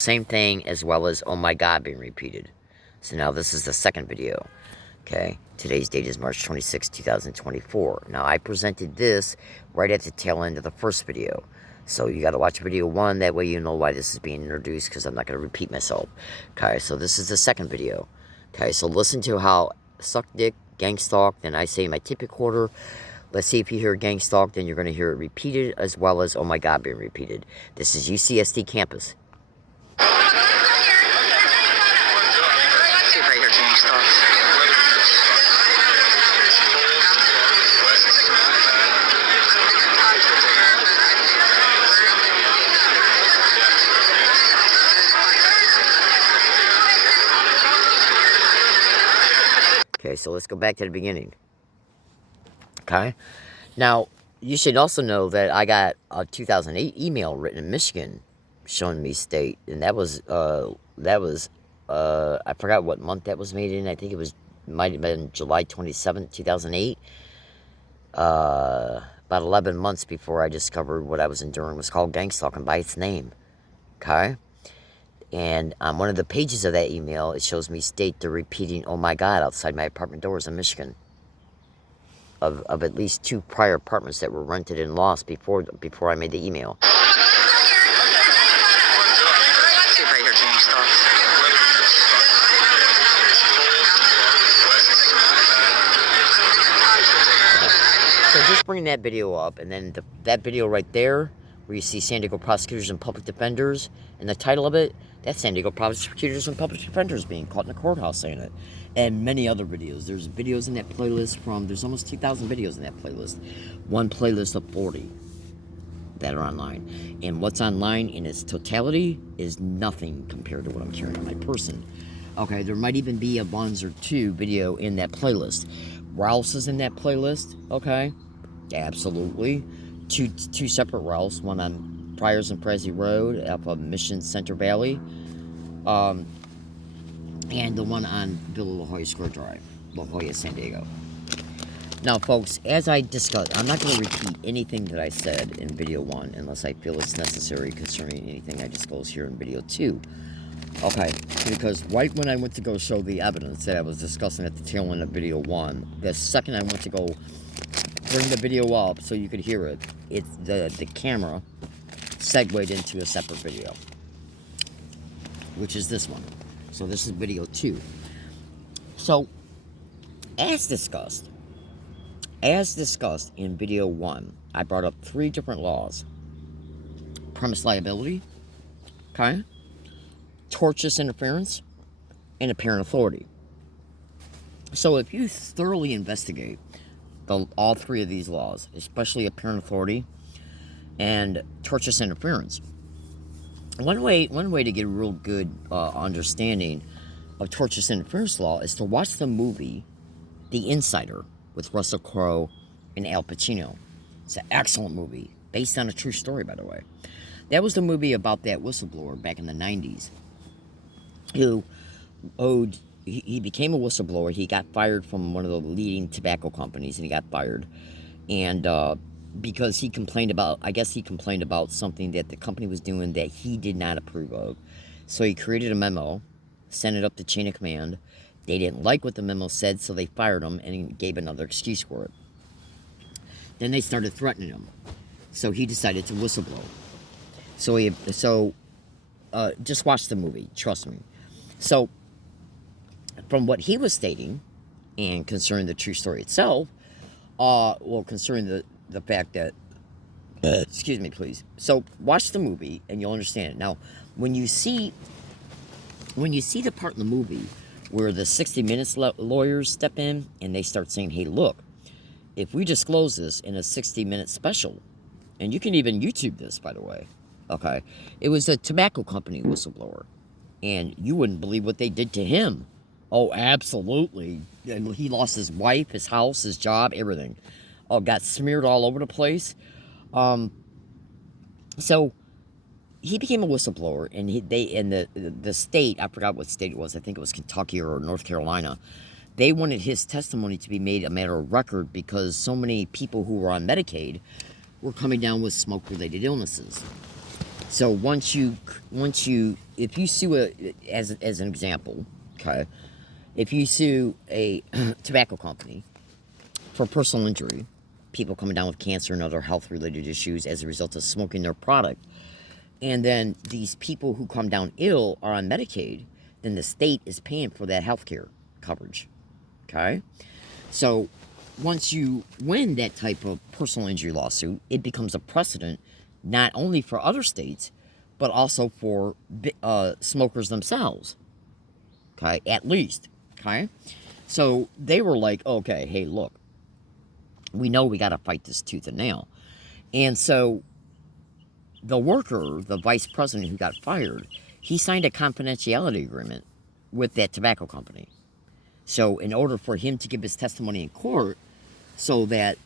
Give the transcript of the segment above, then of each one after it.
Same thing as well as oh my god being repeated. So now this is the second video. Okay, today's date is March 26, 2024. Now I presented this right at the tail end of the first video. So you got to watch video 1, that way you know why this is being introduced, because I'm not going to repeat myself. Okay, so this is the second video. Okay, so listen to how suck dick, gang stalk, then I say my typical order. Let's see if you hear gang stalk, then you're going to hear it repeated as well as oh my god being repeated. This is UCSD campus. Okay, so let's go back to the beginning. Okay, now you should also know that I got a 2008 email written in Michigan showing me state, and that was I forgot what month that was made in. I think it might have been July 27th, 2008. About 11 months before I discovered what I was enduring was called gang stalking by its name. Okay. And on one of the pages of that email, it shows me state the repeating, oh my god, outside my apartment doors in Michigan. Of at least 2 prior apartments that were rented and lost before I made the email. So just bring that video up, and then that video right there, where you see San Diego prosecutors and public defenders, and the title of it, that's San Diego prosecutors and public defenders being caught in the courthouse saying it. And many other videos. There's videos in that playlist there's almost 2,000 videos in that playlist. One playlist of 40 that are online. And what's online in its totality is nothing compared to what I'm carrying on my person. Okay, there might even be a 1 or 2 video in that playlist. Rouse is in that playlist, okay? Absolutely. Two separate routes, one on Friars and Prezi Road up of Mission Center Valley, and the one on Villa La Jolla Square Drive, La Jolla, San Diego. Now, folks, as I discussed, I'm not going to repeat anything that I said in video 1 unless I feel it's necessary concerning anything I disclose here in video 2. Okay, because right when I went to go show the evidence that I was discussing at the tail end of video 1, the second I went to go bring the video up so you could hear it, the camera segued into a separate video, which is this one. So this is video 2. So, as discussed in video 1, I brought up 3 different laws. Premise liability, okay? Tortious interference, and apparent authority. So if you thoroughly investigate all 3 of these laws, especially apparent authority and tortious interference, one way to get a real good understanding of tortious interference law is to watch the movie The Insider with Russell Crowe and Al Pacino. It's an excellent movie, based on a true story, by the way. That was the movie about that whistleblower back in the 90s who he became a whistleblower. He got fired from one of the leading tobacco companies, and he got fired. And because he complained about something that the company was doing that he did not approve of. So he created a memo, sent it up the chain of command. They didn't like what the memo said, so they fired him and gave another excuse for it. Then they started threatening him. So he decided to whistleblow. So just watch the movie, trust me. So, from what he was stating, and concerning the true story itself, concerning the fact that, excuse me, please. So, watch the movie, and you'll understand it. Now, when you see the part in the movie where the 60 Minutes lawyers step in, and they start saying, hey, look, if we disclose this in a 60-minute special, and you can even YouTube this, by the way, okay, it was a tobacco company whistleblower. And you wouldn't believe what they did to him. Oh, absolutely. And he lost his wife, his house, his job, everything. Oh, got smeared all over the place. So he became a whistleblower, and the state, I forgot what state it was. I think it was Kentucky or North Carolina. They wanted his testimony to be made a matter of record because so many people who were on Medicaid were coming down with smoke-related illnesses. So once you, if you sue as an example, okay, if you sue a tobacco company for personal injury, people coming down with cancer and other health-related issues as a result of smoking their product, and then these people who come down ill are on Medicaid, then the state is paying for that health care coverage, okay? So once you win that type of personal injury lawsuit, it becomes a precedent not only for other states, but also for smokers themselves, okay, at least, okay? So they were like, okay, hey, look, we know we got to fight this tooth and nail. And so the worker, the vice president who got fired, he signed a confidentiality agreement with that tobacco company. So in order for him to give his testimony in court so that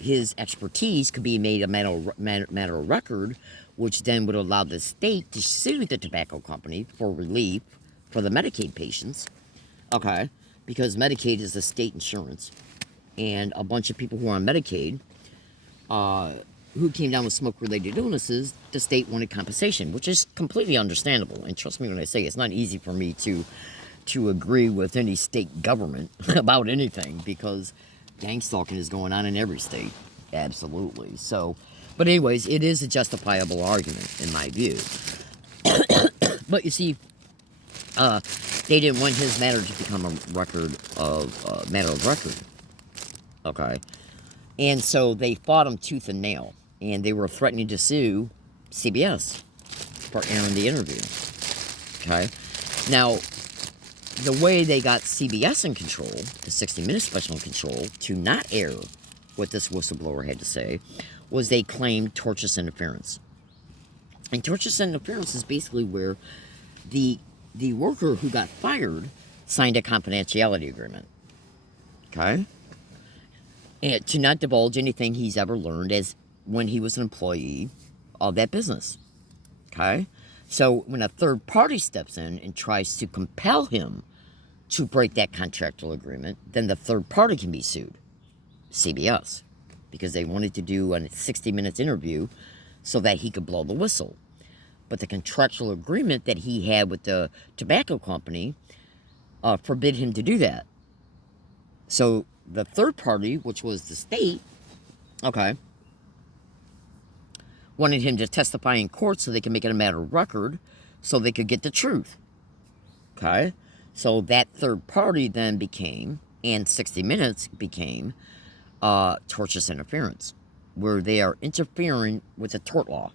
his expertise could be made a matter of record, which then would allow the state to sue the tobacco company for relief for the Medicaid patients, okay, because Medicaid is a state insurance, and a bunch of people who are on Medicaid who came down with smoke-related illnesses, the state wanted compensation, which is completely understandable. And trust me when I say it's not easy for me to agree with any state government about anything, because gang stalking is going on in every state. Absolutely. So, but anyways, it is a justifiable argument in my view. But you see, they didn't want his matter to become a matter of record. Okay. And so they fought him tooth and nail. And they were threatening to sue CBS for airing the interview. Okay. Now, the way they got CBS in control, the 60 Minutes special in control, to not air what this whistleblower had to say, was they claimed tortious interference. And tortious interference is basically where the worker who got fired signed a confidentiality agreement. Okay? And to not divulge anything he's ever learned as when he was an employee of that business. Okay? So when a third party steps in and tries to compel him to break that contractual agreement, then the third party can be sued. CBS. Because they wanted to do a 60 Minutes interview so that he could blow the whistle. But the contractual agreement that he had with the tobacco company forbid him to do that. So the third party, which was the state, okay, wanted him to testify in court so they could make it a matter of record so they could get the truth. Okay? So that third party then became, and 60 Minutes became, tortious interference, where they are interfering with the tort law,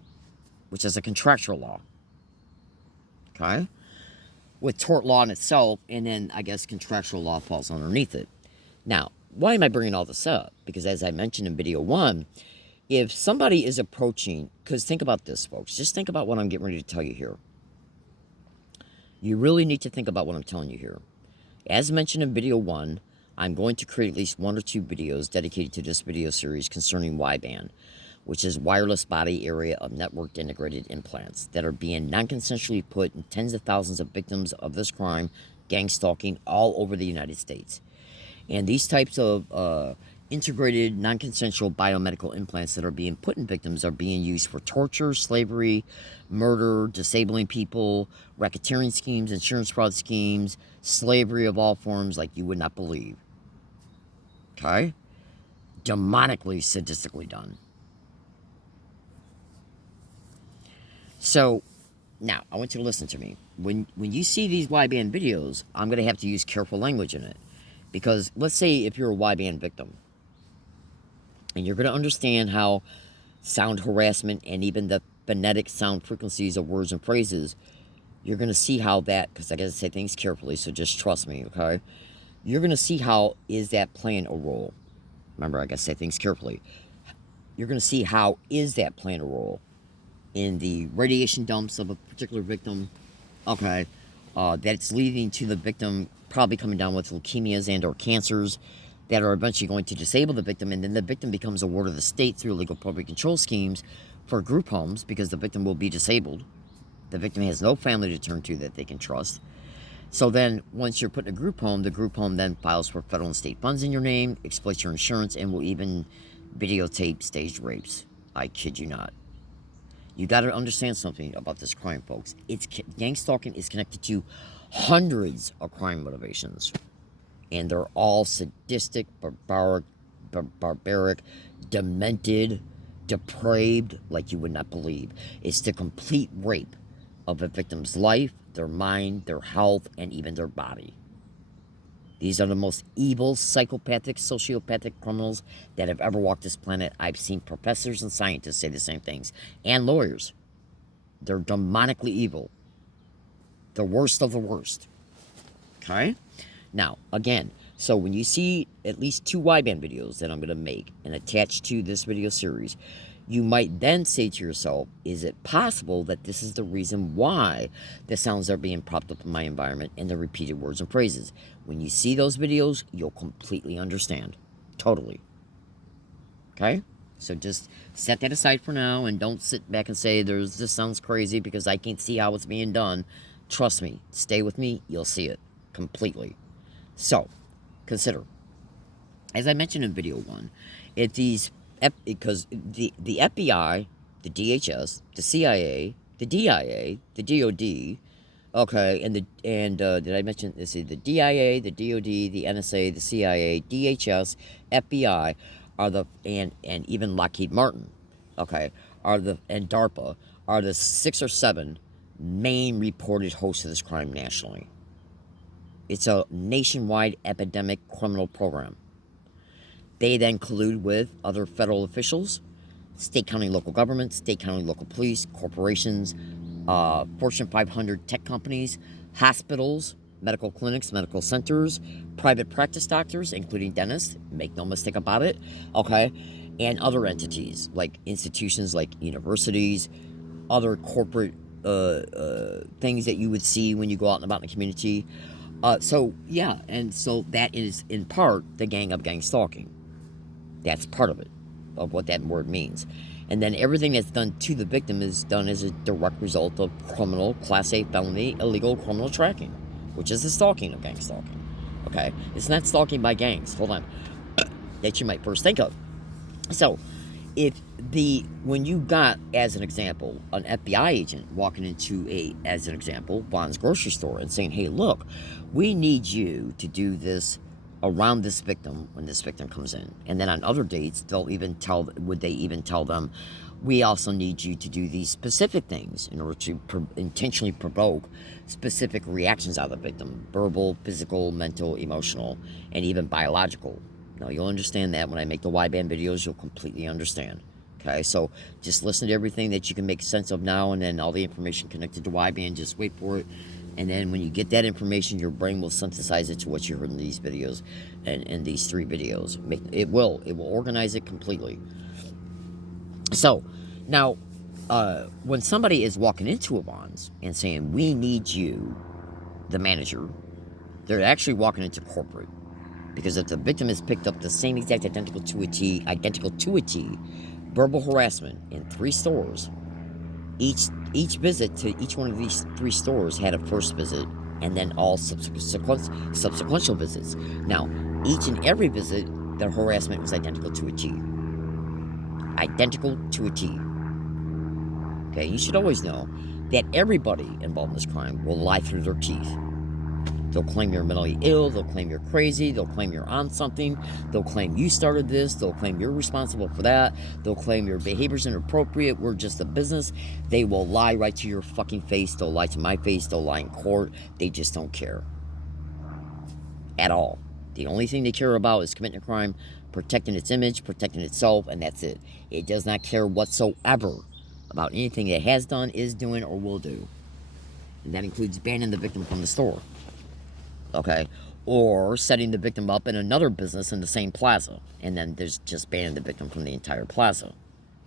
which is a contractual law. Okay? With tort law in itself, and then I guess contractual law falls underneath it. Now, why am I bringing all this up? Because as I mentioned in video 1, if somebody is approaching, because think about this, folks. Just think about what I'm getting ready to tell you here. You really need to think about what I'm telling you here. As mentioned in video 1, I'm going to create at least 1 or 2 videos dedicated to this video series concerning wideband, which is wireless body area of networked integrated implants that are being non-consensually put in tens of thousands of victims of this crime, gang stalking, all over the United States. And these types of integrated non-consensual biomedical implants that are being put in victims are being used for torture, slavery, murder, disabling people, racketeering schemes, insurance fraud schemes, slavery of all forms like you would not believe. Okay? Demonically, sadistically done. So, now, I want you to listen to me. When you see these wideband videos, I'm going to have to use careful language in it. Because let's say if you're a wideband victim, and you're going to understand how sound harassment and even the phonetic sound frequencies of words and phrases, you're going to see how that, because I got to say things carefully, so just trust me, okay? You're going to see how is that playing a role. Remember, I got to say things carefully. You're going to see how is that playing a role in the radiation dumps of a particular victim, okay, that's leading to the victim probably coming down with leukemias and or cancers that are eventually going to disable the victim, and then the victim becomes a ward of the state through legal probate control schemes for group homes because the victim will be disabled. The victim has no family to turn to that they can trust. So then, once you're put in a group home, the group home then files for federal and state funds in your name, exploits your insurance, and will even videotape staged rapes. I kid you not. You got to understand something about this crime, folks. Gang stalking is connected to hundreds of crime motivations. And they're all sadistic, barbaric, demented, depraved, like you would not believe. It's the complete rape of a victim's life, their mind, their health, and even their body. These are the most evil, psychopathic, sociopathic criminals that have ever walked this planet. I've seen professors and scientists say the same things, and lawyers. They're demonically evil. The worst of the worst. Okay? Now, again, so when you see at least 2 wideband videos that I'm going to make and attach to this video series, you might then say to yourself, is it possible that this is the reason why the sounds are being propped up in my environment and the repeated words and phrases? When you see those videos, you'll completely understand. Totally. Okay? So just set that aside for now and don't sit back and say, this sounds crazy because I can't see how it's being done. Trust me. Stay with me. You'll see it completely. So, consider. As I mentioned in video 1, because the FBI, the DHS, the CIA, the DIA, the DOD, okay, and did I mention, let's see, the DIA, the DOD, the NSA, the CIA, DHS, FBI, and even Lockheed Martin, okay, and DARPA, are the 6 or 7 main reported hosts of this crime nationally. It's a nationwide epidemic criminal program. They then collude with other federal officials, state, county, local governments, state, county, local police, corporations, Fortune 500 tech companies, hospitals, medical clinics, medical centers, private practice doctors, including dentists, make no mistake about it, okay, and other entities, like institutions like universities, other corporate things that you would see when you go out and about in the community. So, yeah, and so that is, in part, the gang of gang stalking. That's part of it, of what that word means. And then everything that's done to the victim is done as a direct result of criminal, Class A felony, illegal criminal tracking, which is the stalking of gang stalking. Okay? It's not stalking by gangs, hold on, that you might first think of. So, when you got, as an example, an FBI agent walking into as an example, Vaughn's grocery store and saying, hey, look, we need you to do this around this victim when this victim comes in. And then on other dates, would they even tell them, we also need you to do these specific things in order to intentionally provoke specific reactions out of the victim, verbal, physical, mental, emotional, and even biological. Now, you'll understand that when I make the wideband videos, you'll completely understand. Okay, so just listen to everything that you can make sense of now, and then all the information connected to wideband, just wait for it. And then when you get that information, your brain will synthesize it to what you heard in these videos and in these 3 videos. It will organize it completely. So, now, when somebody is walking into a Vaughn's and saying, we need you, the manager, they're actually walking into corporate. Because if the victim has picked up the same exact identical to a T, verbal harassment in 3 stores, each visit to each one of these 3 stores had a first visit, and then all subsequential visits. Now, each and every visit, the harassment was identical to a T. Identical to a T. Okay, you should always know that everybody involved in this crime will lie through their teeth. They'll claim you're mentally ill, they'll claim you're crazy, they'll claim you're on something, they'll claim you started this, they'll claim you're responsible for that, they'll claim your behavior's inappropriate, we're just a business. They will lie right to your fucking face, they'll lie to my face, they'll lie in court, they just don't care. At all. The only thing they care about is committing a crime, protecting its image, protecting itself, and that's it. It does not care whatsoever about anything it has done, is doing, or will do. And that includes banning the victim from the store. Okay, or setting the victim up in another business in the same plaza, and then there's just banning the victim from the entire plaza.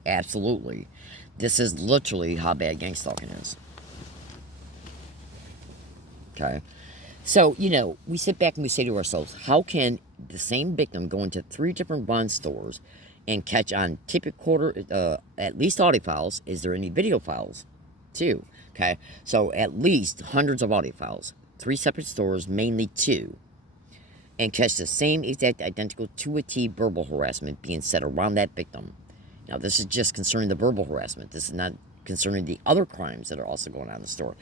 Absolutely. This is literally how bad gang stalking is. Okay, so, we sit back and we say to ourselves, how can the same victim go into 3 different Vaughn stores and catch on tape recorder, at least audio files? Is there any video files, too? Okay, so at least hundreds of audio files. 3 separate stores, mainly 2, and catch the same exact identical to a T verbal harassment being said around that victim. Now, this is just concerning the verbal harassment. This is not concerning the other crimes that are also going on in the store.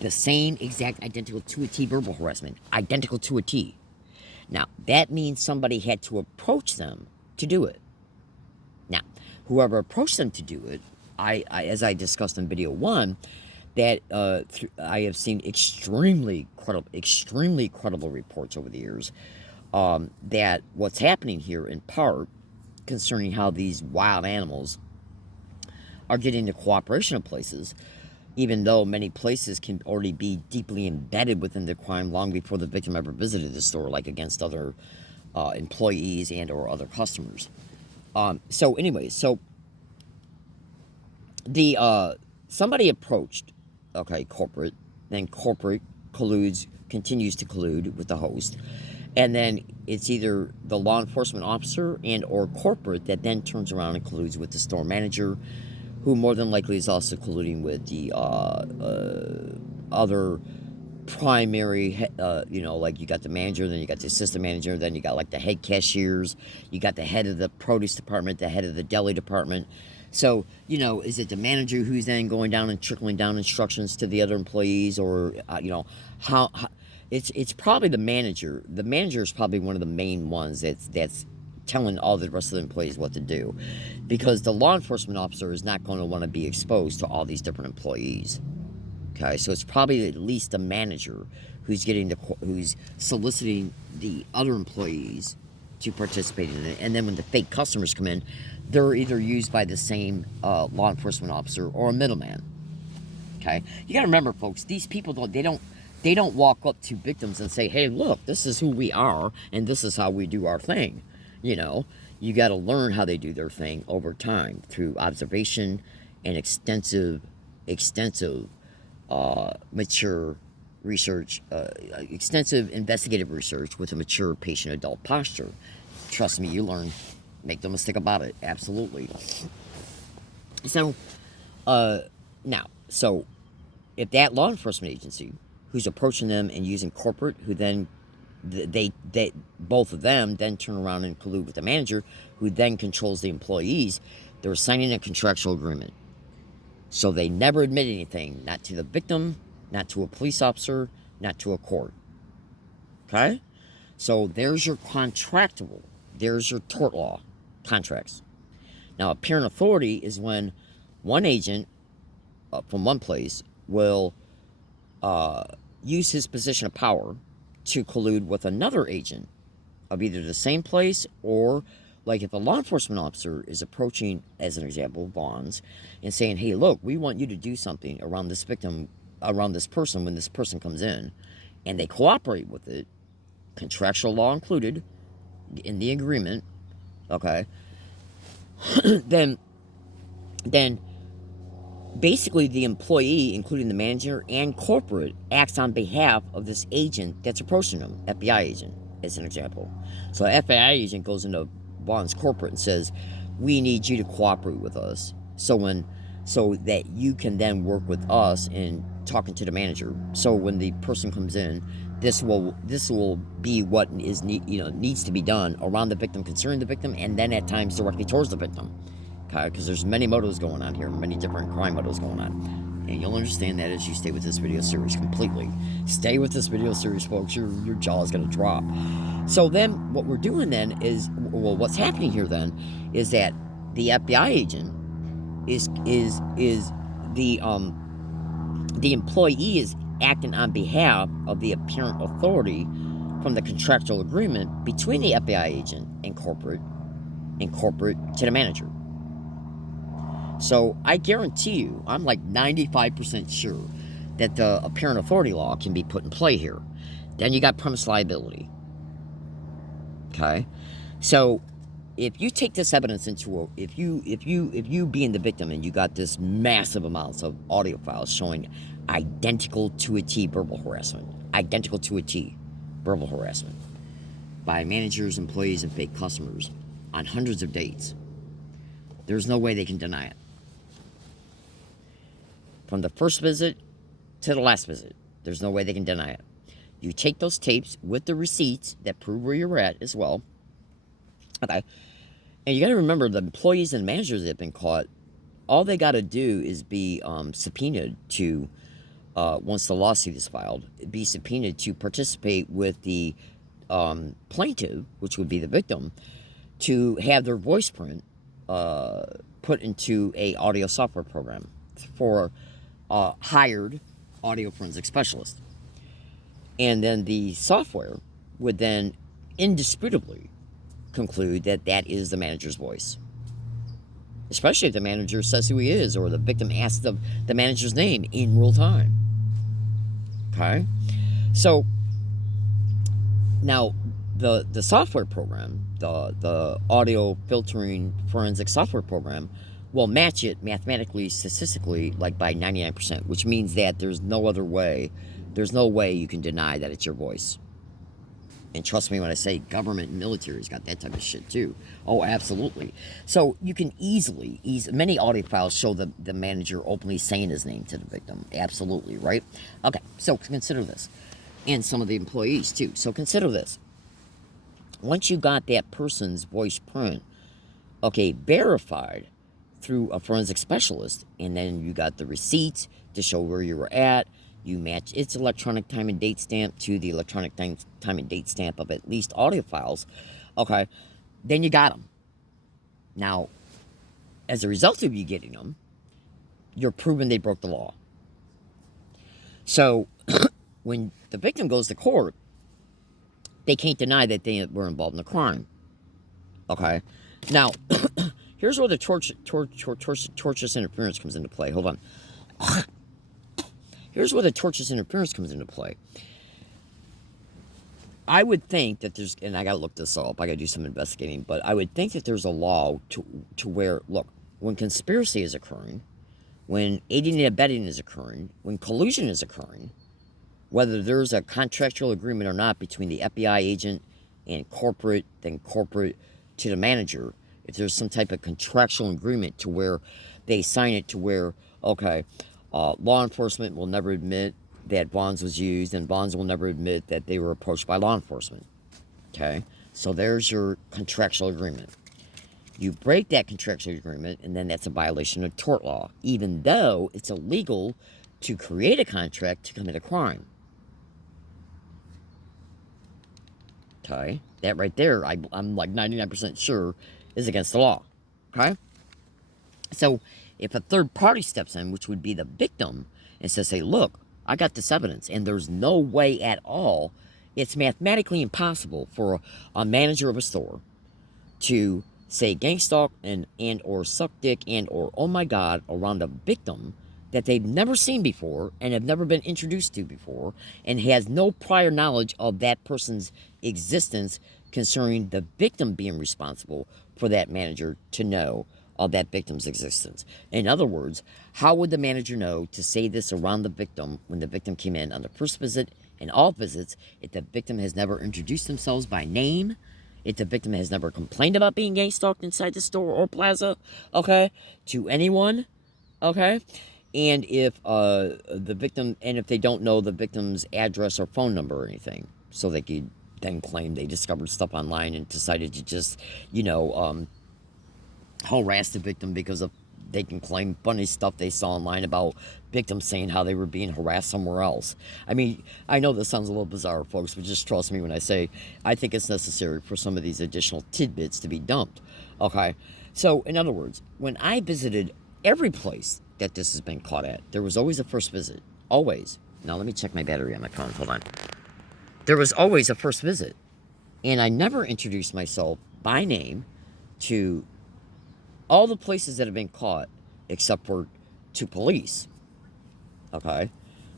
The same exact identical to a T verbal harassment. Identical to a T. Now, that means somebody had to approach them to do it. Now, whoever approached them to do it, I as I discussed in video 1, that I have seen extremely credible reports over the years that what's happening here in part concerning how these wild animals are getting the cooperation of places, even though many places can already be deeply embedded within the crime long before the victim ever visited the store, like against other employees and or other customers. So anyway, so the somebody approached, okay, corporate, then corporate continues to collude with the host, and then it's either the law enforcement officer and or corporate that then turns around and colludes with the store manager, who more than likely is also colluding with the other primary, like you got the manager, then you got the assistant manager, then you got like the head cashiers, you got the head of the produce department, the head of the deli department. So, is it the manager who's then going down and trickling down instructions to the other employees, or, how it's probably the manager. The manager is probably one of the main ones that's telling all the rest of the employees what to do, because the law enforcement officer is not going to want to be exposed to all these different employees. Okay, so it's probably at least the manager who's soliciting the other employees to participate in it, and then when the fake customers come in, they're either used by the same law enforcement officer or a middleman. Okay, you got to remember, folks, these people they don't walk up to victims and say, "Hey, look, this is who we are, and this is how we do our thing." You got to learn how they do their thing over time through observation and extensive, mature research, extensive investigative research with a mature patient adult posture. Trust me, you learn. Make no mistake about it. Absolutely. So, so if that law enforcement agency who's approaching them and using corporate, who then they both of them then turn around and collude with the manager, who then controls the employees, they're signing a contractual agreement. So they never admit anything, not to the victim, not to a police officer, not to a court. Okay? So there's your there's your tort law contracts. Now, apparent authority is when one agent from one place will use his position of power to collude with another agent of either the same place, or like if a law enforcement officer is approaching, as an example, Vaughn's, and saying, "Hey, look, we want you to do something around this victim, around this person when this person comes in," and they cooperate with it, contractual law included in the agreement, okay, then basically the employee, including the manager and corporate, acts on behalf of this agent that's approaching them, FBI agent, as an example. So the FBI agent goes into Vaughn's corporate and says, "We need you to cooperate with us so that you can then work with us in talking to the manager. So when the person comes in, this will be what is needs to be done around the victim, concerning the victim, and then at times directly towards the victim." Because there's many motives going on here, many different crime motives going on. And you'll understand that as you stay with this video series completely. Stay with this video series, folks. Your jaw is going to drop. So then what we're doing then is, well, what's happening here then is that the FBI agent is the employee is acting on behalf of the apparent authority from the contractual agreement between the FBI agent and corporate to the manager. So I guarantee you, I'm like 95% sure that the apparent authority law can be put in play here. Then you got premise liability. Okay? So if you take this evidence if you being the victim and you got this massive amounts of audio files showing identical to a T verbal harassment by managers, employees, and fake customers on hundreds of dates, there's no way they can deny it. From the first visit to the last visit, there's no way they can deny it. You take those tapes with the receipts that prove where you're at as well. Okay. And you got to remember, the employees and managers that have been caught all they got to do is be subpoenaed to, once the lawsuit is filed, be subpoenaed to participate with the plaintiff, which would be the victim, to have their voice print put into a audio software program for hired audio forensic specialist. And then the software would then indisputably conclude that that is the manager's voice. Especially if the manager says who he is, or the victim asks the manager's name in real time. Okay? So, now, the software program, the audio filtering forensic software program, will match it mathematically, statistically, like by 99%, which means that there's no way you can deny that it's your voice. And trust me when I say government and military's got that type of shit too. Oh, absolutely. So you can easily, many audio files show the manager openly saying his name to the victim. Absolutely, right? Okay, so consider this. And some of the employees too. So consider this. Once you got that person's voice print, okay, verified through a forensic specialist, and then you got the receipts to show where you were at, you match its electronic time and date stamp to the electronic time and date stamp of at least audio files, okay, then you got them. Now, as a result of you getting them, you're proving they broke the law. So, when the victim goes to court, they can't deny that they were involved in a crime. Okay? Now, here's where the tortious interference comes into play. Hold on. Here's where the tortious interference comes into play. I would think that there's, and I gotta look this up, I gotta do some investigating, but I would think that there's a law to where, look, when conspiracy is occurring, when aiding and abetting is occurring, when collusion is occurring, whether there's a contractual agreement or not between the FBI agent and corporate, then corporate to the manager, if there's some type of contractual agreement to where they sign it to where, okay, law enforcement will never admit that bonds was used, and bonds will never admit that they were approached by law enforcement. Okay? So there's your contractual agreement. You break that contractual agreement, and then that's a violation of tort law, even though it's illegal to create a contract to commit a crime. Okay? That right there, I'm like 99% sure, is against the law. Okay? So, if a third party steps in, which would be the victim, and says, hey, look, I got this evidence, and there's no way at all, it's mathematically impossible for a manager of a store to say gang stalk and or suck dick and or oh my god around a victim that they've never seen before and have never been introduced to before and has no prior knowledge of that person's existence concerning the victim being responsible for that manager to know of that victim's existence. In other words, how would the manager know to say this around the victim when the victim came in on the first visit and all visits if the victim has never introduced themselves by name, if the victim has never complained about being gang stalked inside the store or plaza, okay, to anyone, okay, and if the victim, and if they don't know the victim's address or phone number or anything, so they could then claim they discovered stuff online and decided to just, harass the victim because of they can claim funny stuff they saw online about victims saying how they were being harassed somewhere else. I mean, I know this sounds a little bizarre, folks, but just trust me when I say I think it's necessary for some of these additional tidbits to be dumped. Okay? So, in other words, when I visited every place that this has been caught at, there was always a first visit. Always. Now, let me check my battery on my phone. Hold on. There was always a first visit. And I never introduced myself by name to all the places that have been caught except for to police. Okay?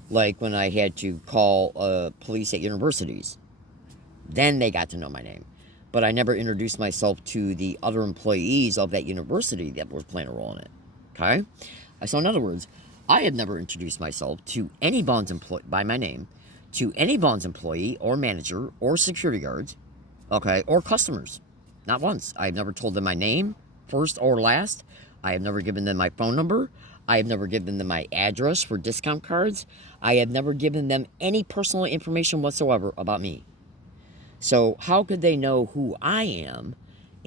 Like when I had to call police at universities. Then they got to know my name. But I never introduced myself to the other employees of that university that was playing a role in it. Okay? So in other words, I have never introduced myself to any bonds employee by my name, to any bonds employee or manager or security guards, okay, or customers. Not once. I have never told them my name, first or last. I have never given them my phone number. I have never given them my address for discount cards. I have never given them any personal information whatsoever about me. So how could they know who I am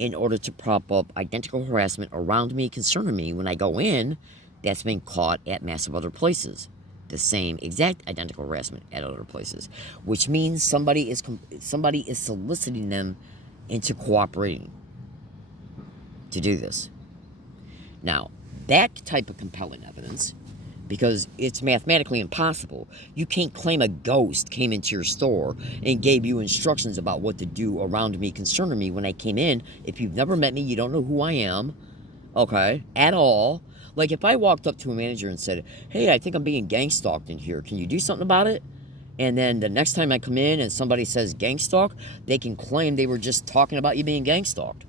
in order to prop up identical harassment around me, concerning me when I go in, that's been caught at massive other places. The same exact identical harassment at other places, which means somebody is soliciting them into cooperating to do this. Now, that type of compelling evidence, because it's mathematically impossible, you can't claim a ghost came into your store and gave you instructions about what to do around me, concerning me when I came in. If you've never met me, you don't know who I am, okay, at all. Like, if I walked up to a manager and said, hey, I think I'm being gang stalked in here, can you do something about it? And then the next time I come in and somebody says gang stalk, they can claim they were just talking about you being gang stalked.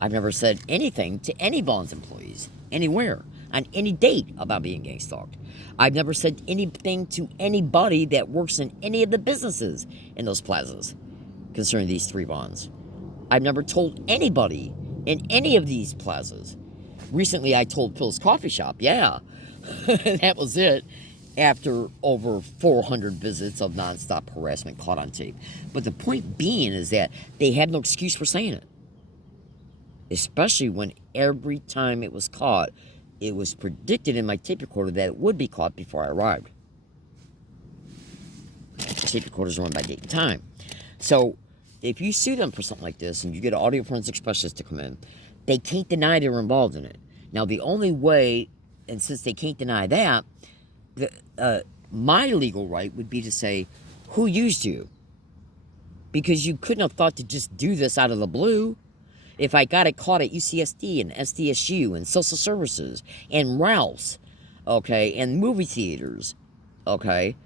I've never said anything to any Vons employees, anywhere, on any date about being gang stalked. I've never said anything to anybody that works in any of the businesses in those plazas concerning these 3 Vons. I've never told anybody in any of these plazas. Recently, I told Phil's Coffee Shop, yeah, that was it, after over 400 visits of nonstop harassment caught on tape. But the point being is that they have no excuse for saying it. Especially when every time it was caught, it was predicted in my tape recorder that it would be caught before I arrived. Tape recorders are run by date and time. So, if you sue them for something like this and you get an audio forensic specialist to come in, they can't deny they were involved in it. Now, the only way, and since they can't deny that, my legal right would be to say, who used you? Because you couldn't have thought to just do this out of the blue. If I got it caught at UCSD and SDSU and social services and Ralph's, okay, and movie theaters, okay,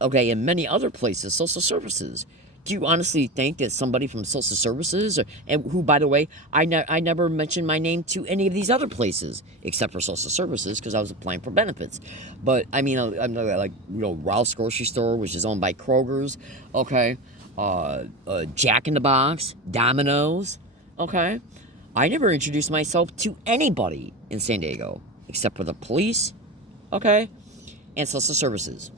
and many other places, social services, do you honestly think that somebody from social services, and who, by the way, I never mentioned my name to any of these other places except for social services because I was applying for benefits. But I mean, I'm like, Ralph's grocery store, which is owned by Kroger's, okay, Jack in the Box, Domino's, okay. I never introduced myself to anybody in San Diego except for the police, okay, and social services.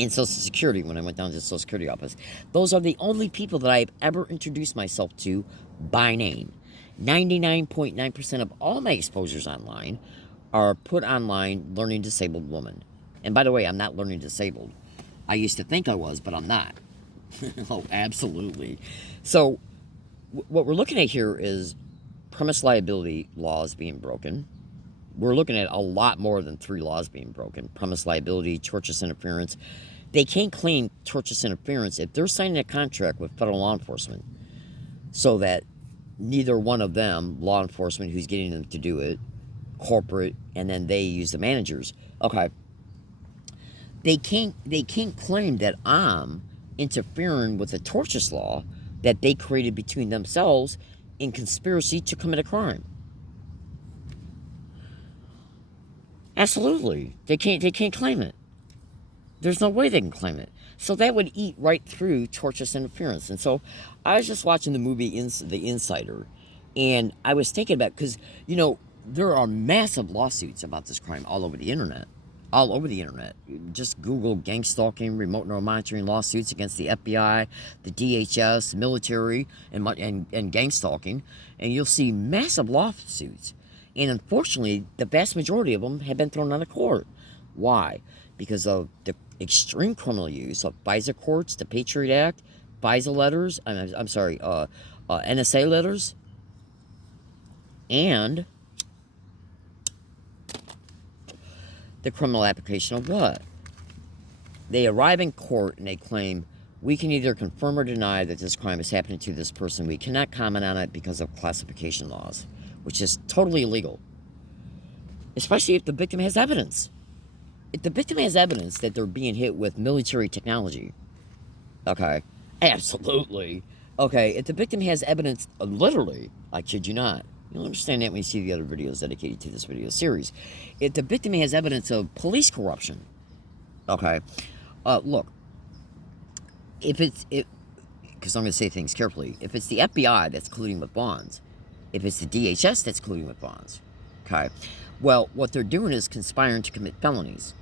And Social Security, when I went down to the Social Security office. Those are the only people that I've ever introduced myself to by name. 99.9% of all my exposures online are put online learning disabled woman. And by the way, I'm not learning disabled. I used to think I was, but I'm not. Oh, absolutely. So, what we're looking at here is premise liability laws being broken. We're looking at a lot more than 3 laws being broken. Premise liability, tortious interference. They can't claim tortious interference if they're signing a contract with federal law enforcement so that neither one of them, law enforcement who's getting them to do it, corporate, and then they use the managers. Okay. They can't claim that I'm interfering with the tortious law that they created between themselves in conspiracy to commit a crime. Absolutely. They can't claim it. There's no way they can claim it. So that would eat right through tortious interference. And so I was just watching the movie The Insider, and I was thinking about, because, there are massive lawsuits about this crime all over the internet. All over the internet. Just Google gang stalking, remote neural monitoring lawsuits against the FBI, the DHS, military, and gang stalking, and you'll see massive lawsuits. And unfortunately, the vast majority of them have been thrown out of court. Why? Because of the extreme criminal use of FISA courts, the Patriot Act, FISA letters, NSA letters, and the criminal application of what? They arrive in court and they claim, we can either confirm or deny that this crime is happening to this person. We cannot comment on it because of classification laws, which is totally illegal. Especially if the victim has evidence. If the victim has evidence that they're being hit with military technology, okay, absolutely. Okay, if the victim has evidence, literally, I kid you not, you'll understand that when you see the other videos dedicated to this video series. If the victim has evidence of police corruption, okay, look, because I'm going to say things carefully, if it's the FBI that's colluding with Bonds, if it's the DHS that's colluding with Bonds, okay, well, what they're doing is conspiring to commit felonies.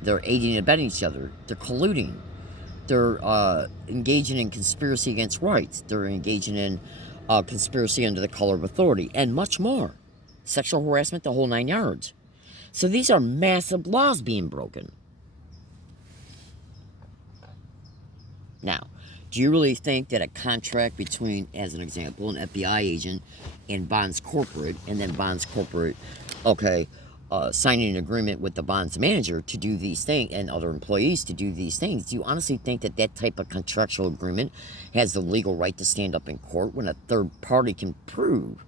They're aiding and abetting each other. They're colluding. They're engaging in conspiracy against rights. They're engaging in conspiracy under the color of authority, and much more. Sexual harassment, the whole 9 yards. So these are massive laws being broken. Now, do you really think that a contract between, as an example, an FBI agent and Bonds Corporate, and then Bonds Corporate, signing an agreement with the bonds manager to do these things and other employees to do these things, do you honestly think that that type of contractual agreement has the legal right to stand up in court when a third party can prove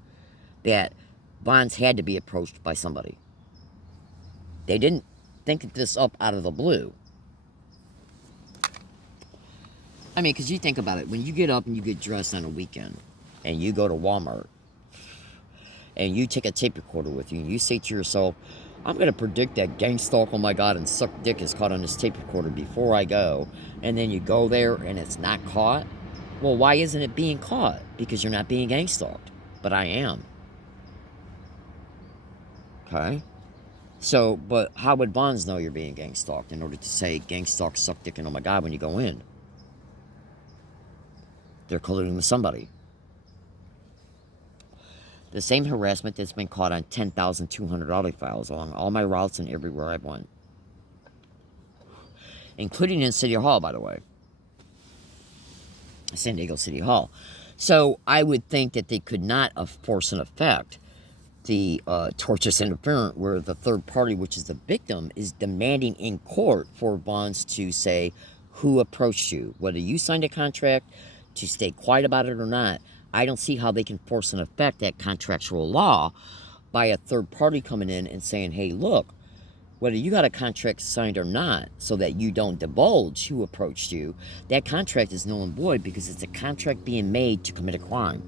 that Bonds had to be approached by somebody? They didn't think this up out of the blue. I mean, because you think about it, when you get up and you get dressed on a weekend and you go to Walmart and you take a tape recorder with you and you say to yourself, I'm going to predict that gang stalk, oh my God, and suck dick is caught on this tape recorder before I go, and then you go there and it's not caught. Well, why isn't it being caught? Because you're not being gang stalked. But I am. Okay? So, but how would Bonds know you're being gang stalked in order to say gang stalk, suck dick, and oh my God when you go in? They're colluding with somebody. The same harassment that's been caught on 10,200 audio files along all my routes and everywhere I've went. Including in City Hall, by the way. San Diego City Hall. So I would think that they could not force and effect the tortious interference where the third party, which is the victim, is demanding in court for Bonds to say who approached you. Whether you signed a contract to stay quiet about it or not, I don't see how they can force and effect that contractual law by a third party coming in and saying, hey, look, whether you got a contract signed or not, so that you don't divulge who approached you, that contract is null and void because it's a contract being made to commit a crime.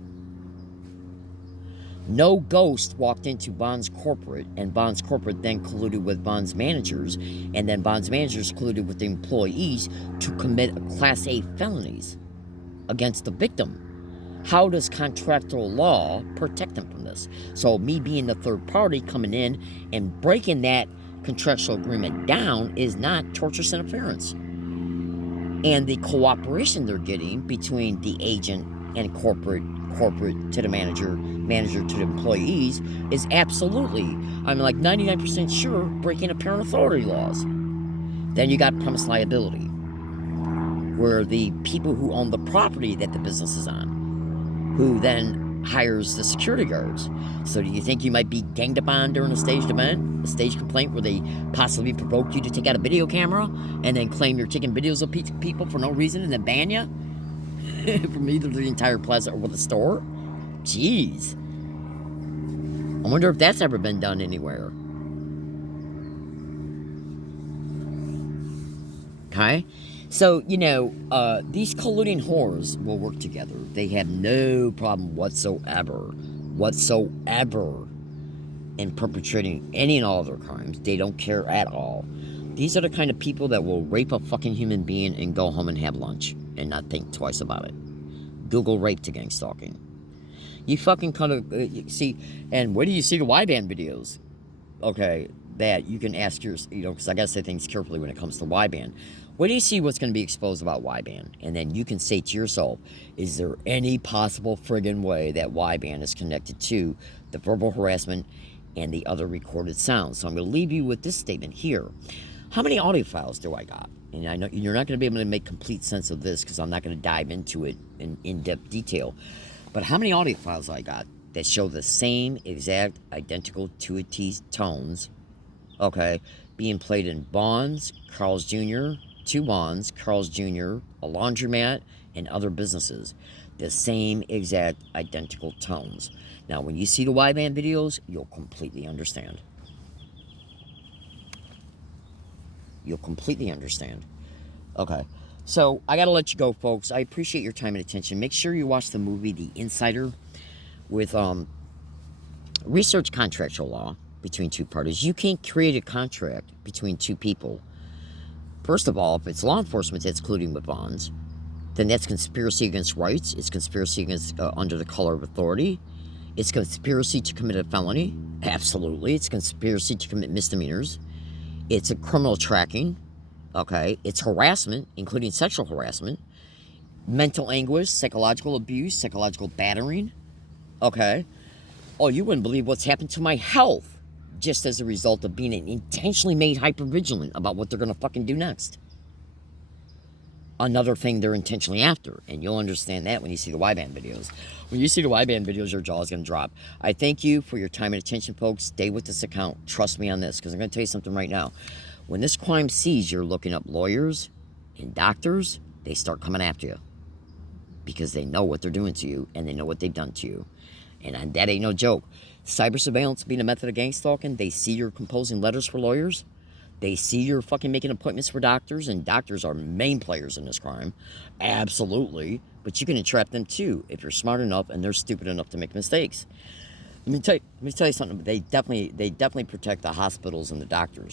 No ghost walked into Bonds Corporate, and Bonds Corporate then colluded with Bonds managers, and then Bonds managers colluded with the employees to commit Class A felonies against the victim. How does contractual law protect them from this? So me being the third party coming in and breaking that contractual agreement down is not tortious interference. And the cooperation they're getting between the agent and corporate to the manager to the employees is absolutely, I'm like 99% sure, breaking apparent authority laws. Then you got premise liability, where the people who own the property that the business is on, who then hires the security guards. So do you think you might be ganged up on during a staged event, a staged complaint where they possibly provoke you to take out a video camera and then claim you're taking videos of people for no reason and then ban you from either the entire plaza or the store? Jeez. I wonder if that's ever been done anywhere. Okay? So, these colluding whores will work together. They have no problem whatsoever in perpetrating any and all of their crimes. They don't care at all. These are the kind of people that will rape a fucking human being and go home and have lunch and not think twice about it. Google rape to gang stalking. You fucking kind of see, and where do you see the Y-band videos? Okay, that you can ask because I gotta say things carefully when it comes to Y-band. Where do you see what's going to be exposed about Y-band? And then you can say to yourself, is there any possible friggin' way that Y-band is connected to the verbal harassment and the other recorded sounds? So I'm going to leave you with this statement here. How many audio files do I got? And I know you're not going to be able to make complete sense of this because I'm not going to dive into it in in-depth detail. But how many audio files I got that show the same exact identical to a T tones, being played in Bonds, Carl's Jr., two Bonds, Carl's Jr., a laundromat, and other businesses. The same exact identical tones. Now, when you see the Y-band videos, you'll completely understand. You'll completely understand. Okay. So, I gotta let you go, folks. I appreciate your time and attention. Make sure you watch the movie The Insider with research contractual law between two parties. You can't create a contract between two people. First of all, if it's law enforcement that's colluding with Bonds, then that's conspiracy against rights. It's conspiracy against under the color of authority. It's conspiracy to commit a felony. Absolutely. It's conspiracy to commit misdemeanors. It's a criminal tracking. Okay? It's harassment, including sexual harassment, mental anguish, psychological abuse, psychological battering. Okay? Oh, you wouldn't believe what's happened to my health just as a result of being intentionally made hypervigilant about what they're going to fucking do next. Another thing they're intentionally after, and you'll understand that when you see the Y-band videos. When you see the Y-band videos, your jaw is going to drop. I thank you for your time and attention, folks. Stay with this account. Trust me on this, because I'm going to tell you something right now. When this crime sees you're looking up lawyers and doctors, they start coming after you, because they know what they're doing to you, and they know what they've done to you. And that ain't no joke. Cyber surveillance being a method of gang stalking, they see you're composing letters for lawyers. They see you're fucking making appointments for doctors, and doctors are main players in this crime. Absolutely. But you can entrap them too if you're smart enough and they're stupid enough to make mistakes. Let me tell you something. They definitely protect the hospitals and the doctors.